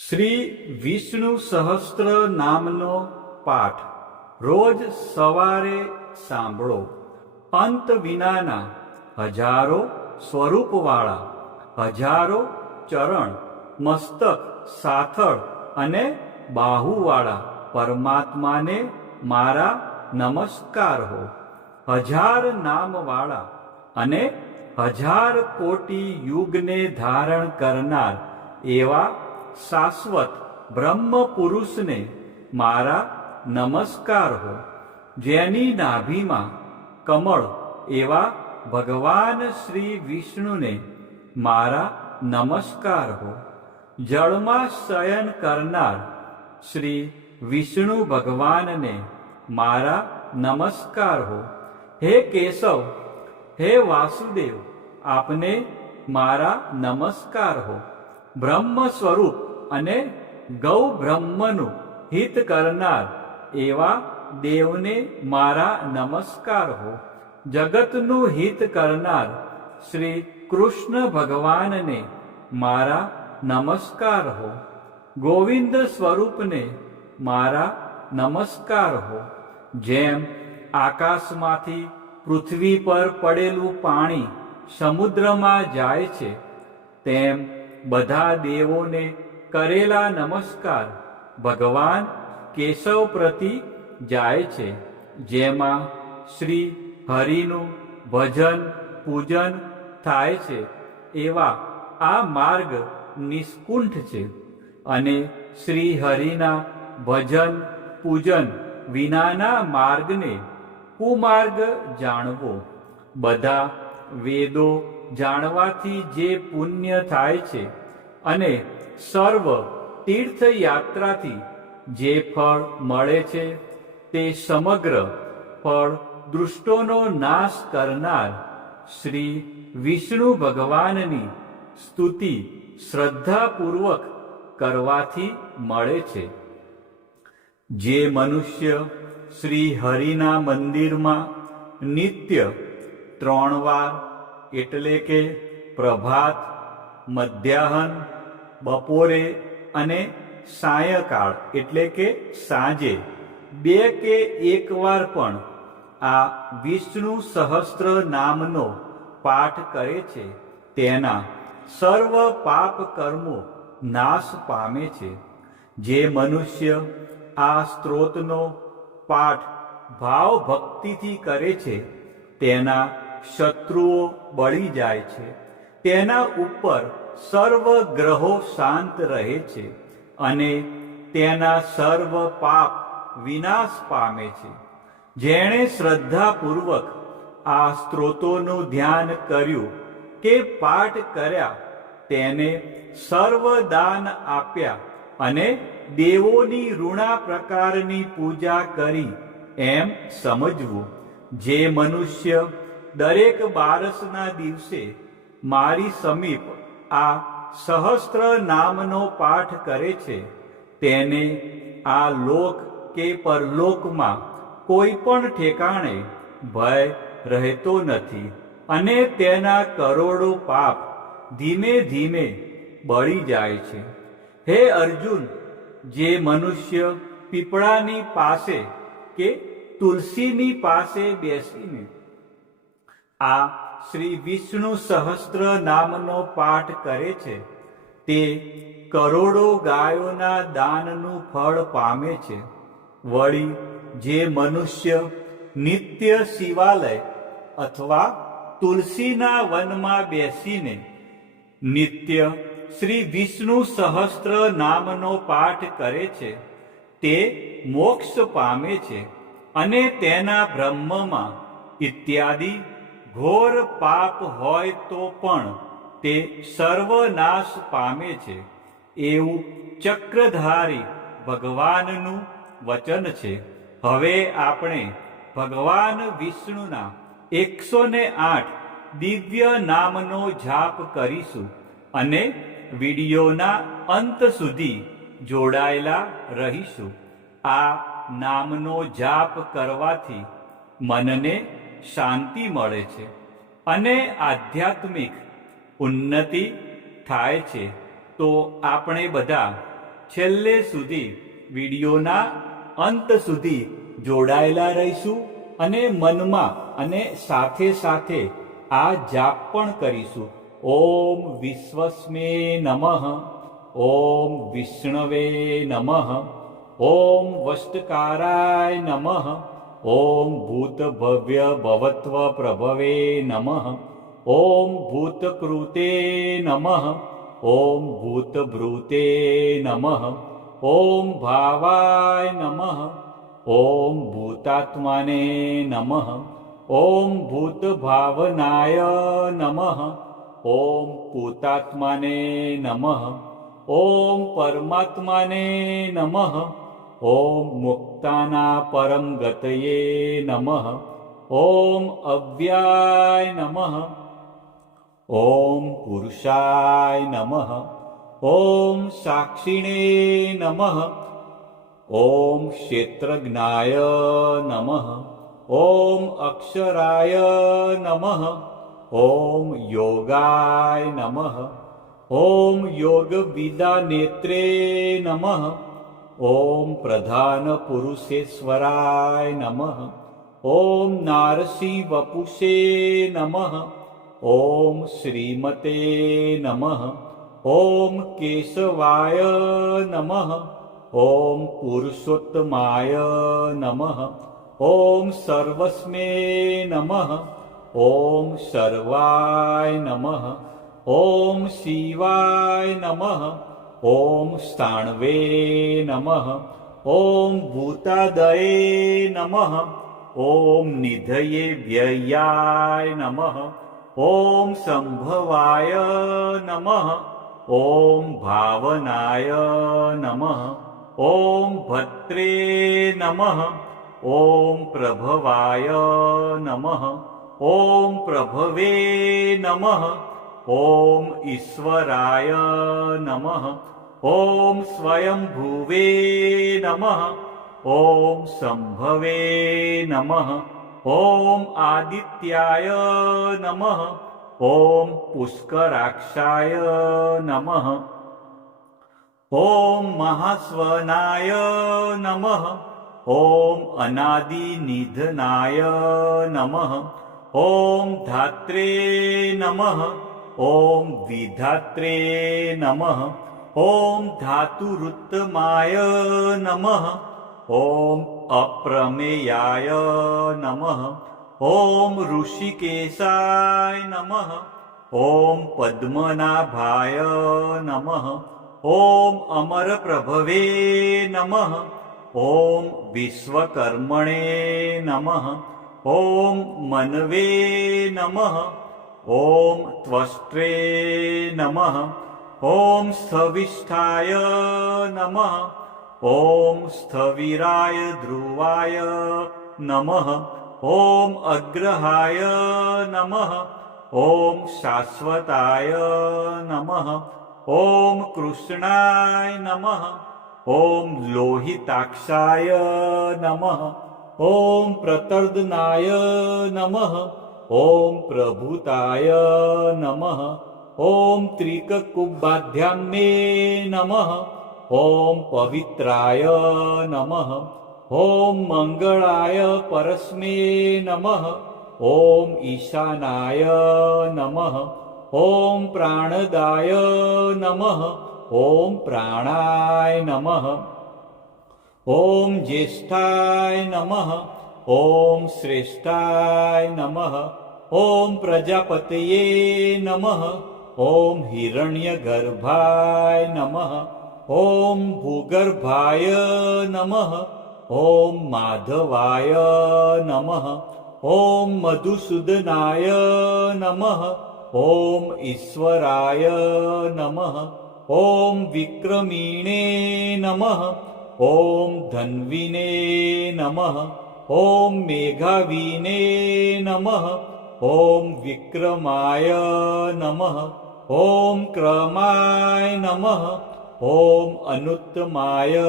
શ્રી વિષ્ણુ સહસ્ત્ર નામનો પાઠ રોજ સવારે સાંભળો. અંત વિનાના હજારો સ્વરૂપવાળા, હજારો ચરણ, મસ્તક, સાથળ અને બાહુવાળા પરમાત્માને મારા નમસ્કાર હો. હજાર નામવાળા અને હજાર કોટી યુગને ધારણ કરનાર એવા શાશ્વત બ્રહ્મ પુરુષને મારા નમસ્કાર હો. જેની નાભીમાં કમળ એવા ભગવાન શ્રી વિષ્ણુને મારા નમસ્કાર હો. જળમાં શયન કરનાર શ્રી વિષ્ણુ ભગવાનને મારા નમસ્કાર હો. હે કેશવ, હે વાસુદેવ, આપને મારા નમસ્કાર હો. બ્રહ્મ સ્વરૂપ અને ગૌ બ્રહ્મનું હિત કરનાર એવા દેવને મારા નમસ્કાર હો. જગતનું હિત કરનાર શ્રી કૃષ્ણ ભગવાનને મારા નમસ્કાર હો. ગોવિંદ સ્વરૂપને મારા નમસ્કાર હો. જેમ આકાશમાંથી પૃથ્વી પર પડેલું પાણી સમુદ્રમાં જાય છે, તેમ બધા દેવોને કરેલા નમસ્કાર ભગવાન કેશવ પ્રતિ જાય છે. જેમાં શ્રી હરિનું ભજન પૂજન થાય છે એવા આ માર્ગ નિષ્કુંઠ છે. અને શ્રી હરિના ભજન પૂજન વિનાના માર્ગને કુમાર્ગ જાણવો. બધા વેદો જાણવાથી જે પુણ્ય થાય છે અને સર્વ તીર્થયાત્રાથી જે ફળ મળે છે, તે સમગ્ર ફળ દુષ્ટોનો નાશ કરનાર શ્રી વિષ્ણુ ભગવાનની સ્તુતિ શ્રદ્ધાપૂર્વક કરવાથી મળે છે. જે મનુષ્ય શ્રી હરિના મંદિરમાં નિત્ય 3 વાર એટલે કે પ્રભાત, મધ્યાહન, બપોરે અને સાયંકાળ એટલે કે સાંજે 2 કે 1 વાર પણ આ વિષ્ણુ સહસ્ત્ર નામનો પાઠ કરે છે, તેના સર્વ પાપ કર્મો નાશ પામે છે. જે મનુષ્ય આ સ્ત્રોતનો પાઠ ભાવ ભક્તિથી કરે છે, તેના શત્રુઓ બળી જાય છે. તેના ઉપર સર્વ ગ્રહો શાંત રહે છે અને તેના સર્વ પાપ વિનાશ પામે છે. જેણે શ્રદ્ધાપૂર્વક આ સ્ત્રોતોનું ધ્યાન કર્યું કે પાઠ કર્યા, તેને સર્વ દાન આપ્યા અને દેવોની ઋણા પ્રકારની પૂજા કરી એમ સમજવું. જે મનુષ્ય દરેક બારસના દિવસે મારી સમીપ આ સહસ્ત્ર નામનો પાઠ કરે છે, તેને આ લોક કે પરલોકમાં કોઈ પણ ઠેકાણે ભય રહેતો નથી અને તેના કરોડો પાપ ધીમે ધીમે બળી જાય છે. હે અર્જુન, જે મનુષ્ય પીપળાની પાસે કે તુલસીની પાસે બેસીને આ શ્રી વિષ્ણુ સહસ્ત્ર નામનો પાઠ કરે છે, તે કરોડો ગાયોના દાનનું ફળ પામે છે. વળી જે મનુષ્ય નિત્ય શિવાલય અથવા તુલસીના વનમાં બેસીને નિત્ય શ્રી વિષ્ણુ સહસ્ત્ર નામનો પાઠ કરે છે, તે મોક્ષ પામે છે અને તેના બ્રહ્મમાં ઇત્યાદિ ઘોર પાપ હોય તો પણ તે સર્વનાશ પામે છે. એવું ચક્રધારી ભગવાનનું વચન છે. હવે આપણે ભગવાન વિષ્ણુના 108 દિવ્ય નામનો જાપ કરીશું અને વિડીયોના અંત સુધી જોડાયેલા રહીશું. આ નામનો જાપ કરવાથી મનને શાંતિ મળે છે અને આધ્યાત્મિક ઉન્નતિ થાય છે. તો આપણે બધા છેલ્લે સુધી વિડીયોના અંત સુધી જોડાયેલા રહીશું અને મનમાં અને સાથે સાથે આ જાપ પણ કરીશું. ઓમ વિશ્વસ્મે નમઃ, ઓમ વિષ્ણવે નમઃ, ઓમ વષ્ટકારાય નમઃ, ઓમ ભૂતભવ્ય ભવત્વ પ્રભવે નમઃ, ઓમ ભૂતકૃતે નમઃ, ઓમ ભૂતભૃતે નમઃ, ઓમ ભાવાય નમઃ, ઓમ ભૂતાત્માને નમઃ, ઓમ ભૂતભાવનાય નમઃ, ઓમ ભૂતાત્માને નમઃ, ઓમ પરમાત્માને નમઃ, ઓમ મુક્તાના પરમ ગતયે નમઃ, ઓમ અવ્યાય નમઃ, ઓમ પુરુષાય નમઃ, ઓમ સાક્ષિણે નમઃ, ઓમ ક્ષેત્રજ્ઞાય નમઃ, ઓમ અક્ષરાય નમઃ, ઓમ યોગાય નમઃ, ઓમ યોગવિદા નેત્રે નમઃ, ઓમ પ્રધાન પુરુષેશ્વરાય નમઃ, ઓમ નારસી વપુષે નમઃ, ઓમ શ્રીમતે નમઃ, ઓમ કેશવાય નમઃ, ઓમ પુરુષોત્તમાય નમઃ, ઓમ સર્વસ્મે નમઃ, ઓમ સર્વાય નમઃ, ઓમ શિવાય નમઃ, ઓમ સ્થાણવે નમઃ, ઓમ ભૂતાદયે નમઃ, ઓમ નિધયે વ્યયાય નમઃ, ઓમ સંભવાય નમઃ, ઓમ ભાવનાય નમઃ, ઓમ ભત્રે નમઃ, ઓમ પ્રભવાય નમઃ, ઓમ પ્રભવે નમઃ, ઓમ ઈશ્વરાય નમઃ, ઓમ સ્વયંભુવે નમઃ, ઓમ સંભવે નમઃ, ઓમ આદિત્યાય નમઃ, ઓમ પુષ્કરાક્ષાય નમઃ, ઓમ મહાસ્વનાય નમઃ, ઓમ અનાદિનિધનાય નમઃ, ઓમ ધાત્રે નમઃ, ઓમ વિધાત્રે નમઃ, ઓમ ધાતુરુત્તમાય નમઃ, ઓમ અપ્રમેયાય નમઃ, ઓમ ઋષિકેશાય નમઃ, ઓમ પદ્મનાભાય નમઃ, ઓમ અમરપ્રભવે નમઃ, ઓમ વિશ્વકર્મણે નમઃ, ઓમ મનવે નમઃ, ઓમ ત્વષ્ટ્રે નમઃ, ઓમ સ્થવિષ્ઠાય નમઃ, ઓમ સ્થવિરાય ધ્રુવાય નમઃ, ઓમ અગ્રહાય નમઃ, ઓમ શાશ્વતાય નમઃ, ઓમ કૃષ્ણાય નમઃ, ઓમ લોહિતાક્ષાય નમઃ, ઓમ પ્રતર્દનાય નમઃ, ઓમ પ્રભુતાય નમઃ, ઓમ ત્રિકકુબ્બાધ્યામ્ને નમઃ, ઓમ પવિત્રાય નમઃ, ઓમ મંગળાય પરસ્મે નમઃ, ઓમ ઈશાનાય નમઃ, ઓમ પ્રાણદાય નમઃ, ઓમ પ્રાણાય નમઃ, ઓમ જ્યેષ્ઠાય નમઃ, ઓમ શ્રેષ્ઠાય નમઃ, ઓમ પ્રજાપતયે નમઃ, ઓમ હિરણ્યગર્ભાય નમઃ, ઓમ ભૂગર્ભાય નમઃ, ઓમ માધવાય નમઃ, ઓમ મધુસૂદનાય નમઃ, ઓમ ઈશ્વરાય નમઃ, ઓમ વિક્રમીણે નમઃ, ઓમ ધન્વીને નમઃ, ઓમ મેઘાવીને નમઃ, ઓમ વિક્રમાય નમઃ, ઓમ ક્રમાય નમઃ, ઓમ અનુત્તમાય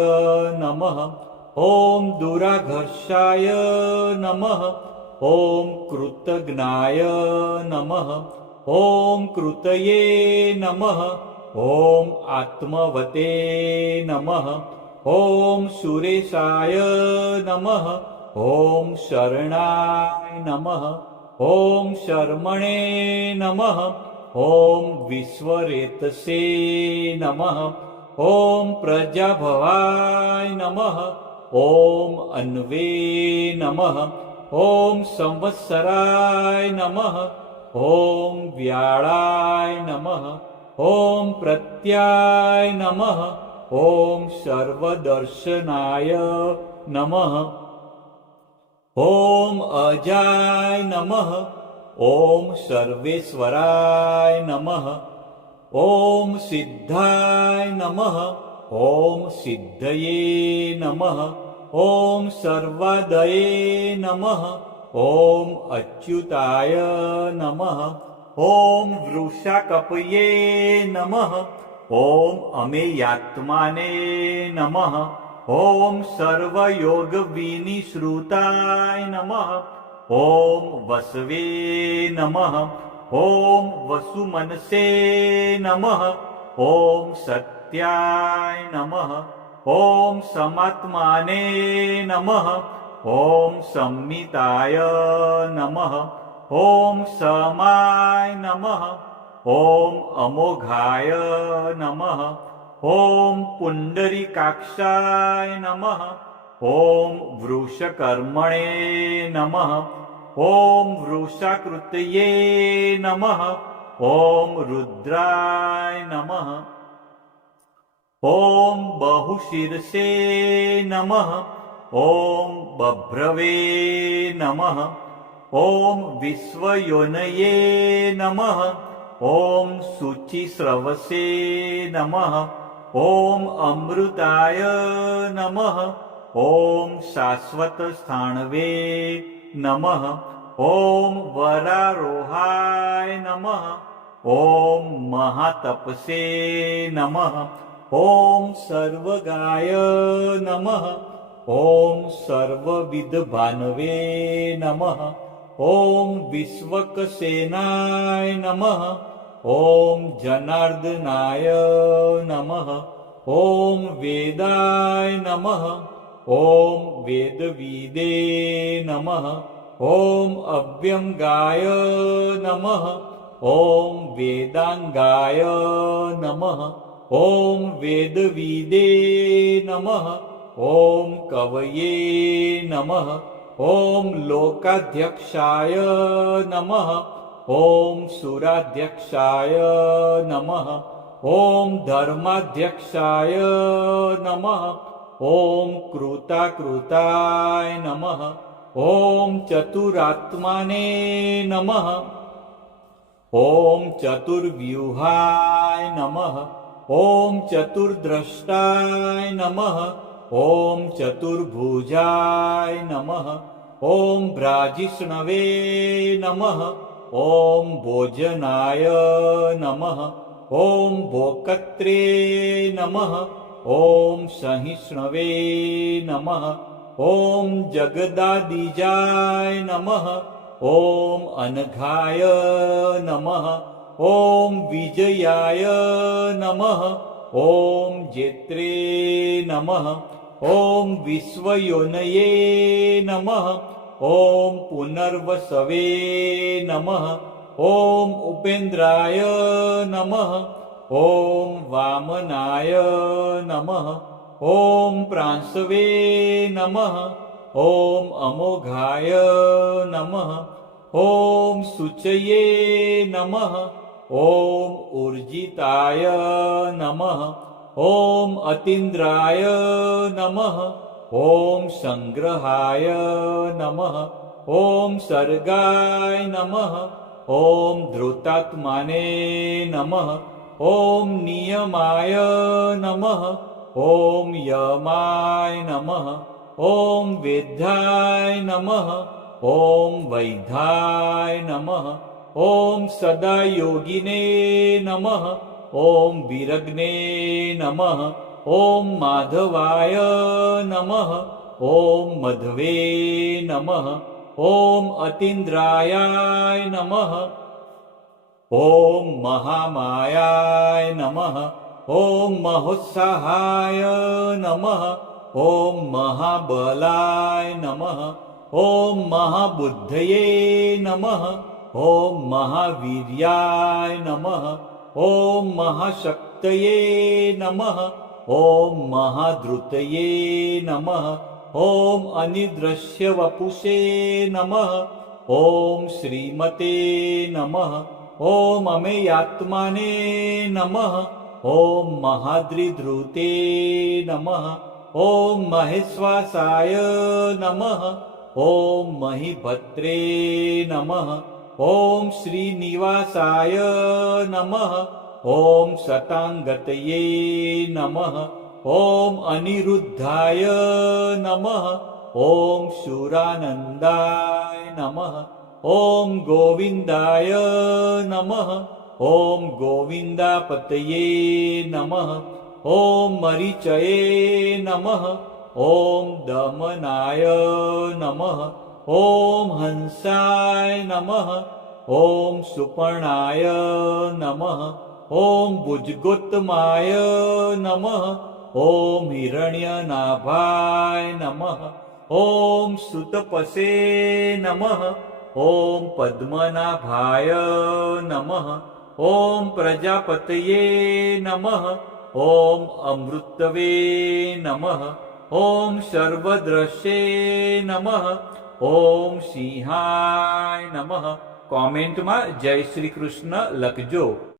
નમઃ, ઓમ દુરાઘર્ષાય નમઃ, ઓમ કૃતજ્ઞાય નમઃ, ઓમ કૃતયે નમઃ, ॐ आत्मवते नमः ॐ सुरेशाय नमः ॐ शरणाय नमः ॐ शर्मणे नमः ॐ विश्वरेतसे नमः ॐ प्रजाभवाय नमः ॐ अन्वे नमः ॐ संवत्सराय नमः ॐ व्याळाय नमः ॐ प्रत्याय नमः ॐ सर्वदर्शनाय नमः ॐ अजाय नमः ॐ सर्वेश्वराय नमः ॐ सिद्धाय नमः ॐ सिद्धये नमः ॐ सर्वादये नमः ॐ अच्युताय नमः ॐ वृषाकपये नमः ॐ अमेयात्माने नमः ॐ सर्वयोगविनिश्रुताय नमः ॐ वसवे नमः ॐ वसुमनसे नमः ॐ सत्याय नमः ॐ समात्माने नमः ॐ संमिताय नमः ॐ समाय नमः ॐ अमोघाय नमः ॐ पुण्डरीकाक्षाय नमः ॐ वृषकर्मणे नमः ॐ वृषाकृतये नमः ॐ रुद्राय नमः ॐ बहुशीर्षे नमः ॐ बभ्रवे नमः ॐ विश्वयोनये नमः ॐ शुचिस्रवसे नमः ॐ अमृताय नमः ॐ शाश्वतस्थाणवे नमः ॐ वरारोहाय नमः ॐ महातपसे नमः ॐ सर्वगाय नमः ॐ सर्वविदभानवे नमः ॐ विश्वकसेनाय नमः ॐ जनार्दनाय नमः ॐ वेदाय नमः ॐ वेदविदे नमः ॐ अव्यंगाय नमः ॐ वेदांगाय नमः ॐ वेदविदे नमः ॐ कवये नमः ॐ लोकाध्यक्षाय नमः ॐ सुराध्यक्षाय नमः ॐ धर्माध्यक्षाय नमः ॐ कृताकृताय नमः ॐ चतुरात्माने नमः ॐ चतुर्व्यूहाय नमः ॐ चतुर्द्रष्टाय नमः ॐ चतुर्भुजाय नमः ॐ भ्राजिष्णवे नमः ॐ भोजनाय नमः ॐ भोक्त्रे नमः ॐ सहिष्णवे नमः ॐ जगदादिजाय नमः ॐ अनघाय नमः ॐ विजयाय नमः ॐ जेत्रे नमः ॐ विश्वयोनये नमः ॐ पुनर्वसवे नमः ॐ उपेन्द्राय नमः ॐ वामनाय नमः ॐ प्रांशवे नमः ॐ अमोघाय नमः ॐ शुचये नमः ॐ ऊर्जिताय नमः ॐ अतीन्द्राय नमः ॐ संग्रहाय नमः ॐ सर्गाय नमः ॐ धृतात्माने नमः ॐ नियमाय नमः ॐ यमाय नमः ॐ वेद्याय नमः ॐ वैद्याय नमः ॐ सदा योगिने नमः ॐ विरग्ने नमः ॐ माधवाय नमः ॐ मध्वे नमः ॐ अतीन्द्राय नमः ॐ महामायाय नमः ॐ महोत्साहाय नमः ॐ महाबलाय नमः ॐ महाबुद्धये नमः ॐ महावीर्याय नमः ॐ महाशक्तये नमः ॐ महाधृतये नमः ॐ अनिदृश्यवपुषे नमः ॐ श्रीमते नमः ॐ अमेयात्मने नमः ॐ महाद्रिधृते नमः ॐ महेश्वासाय नमः ॐ महीभद्रे नमः ॐ श्रीनिवासाय नमः ॐ शताङ्गतये नमः ॐ अनिरुद्धाय नमः ॐ शूरानन्दाय नमः ॐ गोविन्दाय नमः ॐ गोविन्दापतये नमः ॐ मरीचये नमः ॐ दमनाय नमः ॐ हंसाय नमः ॐ सुपर्णाय नमः ॐ भुजगोत्तमाय नमः ॐ हिरण्यनाभाय नमः ॐ सुतपसे नमः ॐ पद्मनाभाय नमः ॐ प्रजापतये नमः ॐ अमृतवे नमः ॐ सर्वद्रश्ये नमः ॐ સિંહાય નમઃ. કોમેન્ટમાં જય શ્રી કૃષ્ણ લખજો.